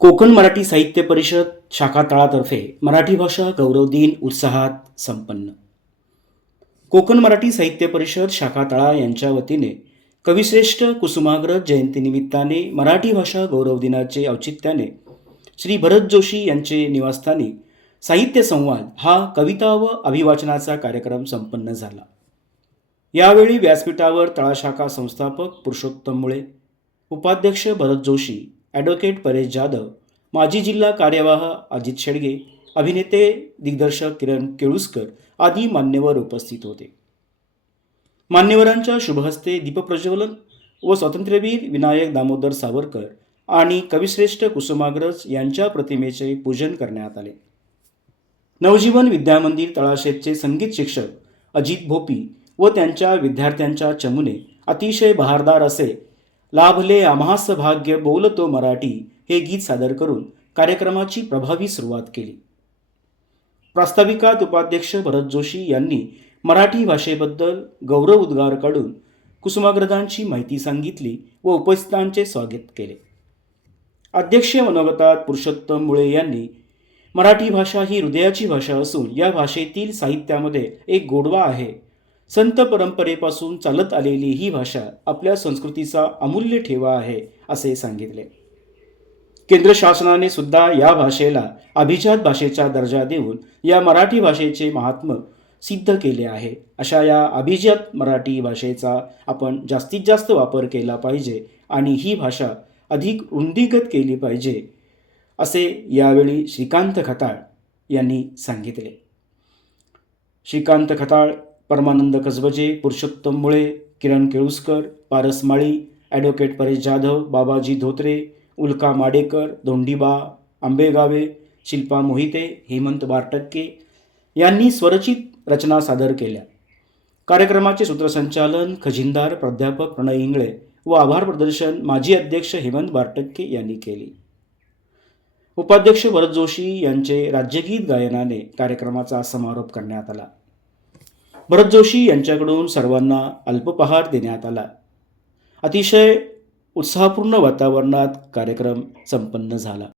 कोकण मराठी साहित्य परिषद शाखा तळातर्फे मराठी भाषा गौरव दिन उत्साहात संपन्न. कोकण मराठी साहित्य परिषद शाखा तळा यांच्या वतीने कविश्रेष्ठ कुसुमाग्रज जयंतीनिमित्ताने मराठी भाषा गौरव दिनाचे औचित्याने श्री भरत जोशी यांचे निवासस्थानी साहित्य संवाद हा कविता व अभिवाचनाचा कार्यक्रम संपन्न झाला. यावेळी व्यासपीठावर तळाशाखा संस्थापक पुरुषोत्तम मुळे, उपाध्यक्ष भरत जोशी, ॲडव्होकेट परेश जाधव, माजी जिल्हा कार्यवाह अजित शेडगे, अभिनेते दिग्दर्शक किरण केळुसकर आदी मान्यवर उपस्थित होते. मान्यवरांच्या शुभहस्ते दीपप्रज्वलन व स्वातंत्र्यवीर विनायक दामोदर सावरकर आणि कविश्रेष्ठ कुसुमाग्रज यांच्या प्रतिमेचे पूजन करण्यात आले. नवजीवन विद्यामंदिर तळाशेतचे संगीत शिक्षक अजित भोपी व त्यांच्या विद्यार्थ्यांच्या चमूने अतिशय बहारदार असे लाभले आम्हास भाग्य बोलतो मराठी हे गीत सादर करून कार्यक्रमाची प्रभावी सुरुवात केली. प्रास्ताविकात उपाध्यक्ष भरत जोशी यांनी मराठी भाषेबद्दल गौरव उद्गार काढून कुसुमाग्रजांची माहिती सांगितली व उपस्थितांचे स्वागत केले. अध्यक्षीय मनोगतात पुरुषोत्तम मुळे यांनी मराठी भाषा ही हृदयाची भाषा असून या भाषेतील साहित्यामध्ये एक गोडवा आहे. संत परंपरेपासून चालत आलेली ही भाषा आपल्या संस्कृतीचा अमूल्य ठेवा आहे असे सांगितले. केंद्र शासनाने सुद्धा या भाषेला अभिजात भाषेचा दर्जा देऊन या मराठी भाषेचे महात्म्य सिद्ध केले आहे. अशा या अभिजात मराठी भाषेचा आपण जास्तीत जास्त वापर केला पाहिजे आणि ही भाषा अधिक वृद्धिंगत केली पाहिजे असे यावेळी श्रीकांत खताळ यांनी सांगितले. श्रीकांत खताळ, परमानंद कसबजे, पुरुषोत्तम मुळे, किरण केळुसकर, पारस माळी, ॲडव्होकेट परेश जाधव, बाबाजी धोत्रे, उल्का माडेकर, धोंडीबा आंबेगावे, शिल्पा मोहिते, हेमंत बारटक्के यांनी स्वरचित रचना सादर केल्या. कार्यक्रमाचे सूत्रसंचालन खजिनदार प्राध्यापक प्रणय इंगळे व आभार प्रदर्शन माजी अध्यक्ष हेमंत बारटक्के यांनी केले. उपाध्यक्ष भरत जोशी यांचे राज्यगीत गायनाने कार्यक्रमाचा समारोप करण्यात आला. भरत जोशी यांच्याकडून सर्वांना अल्पपहार देण्यात आला. अतिशय उत्साहपूर्ण वातावरणात कार्यक्रम संपन्न झाला.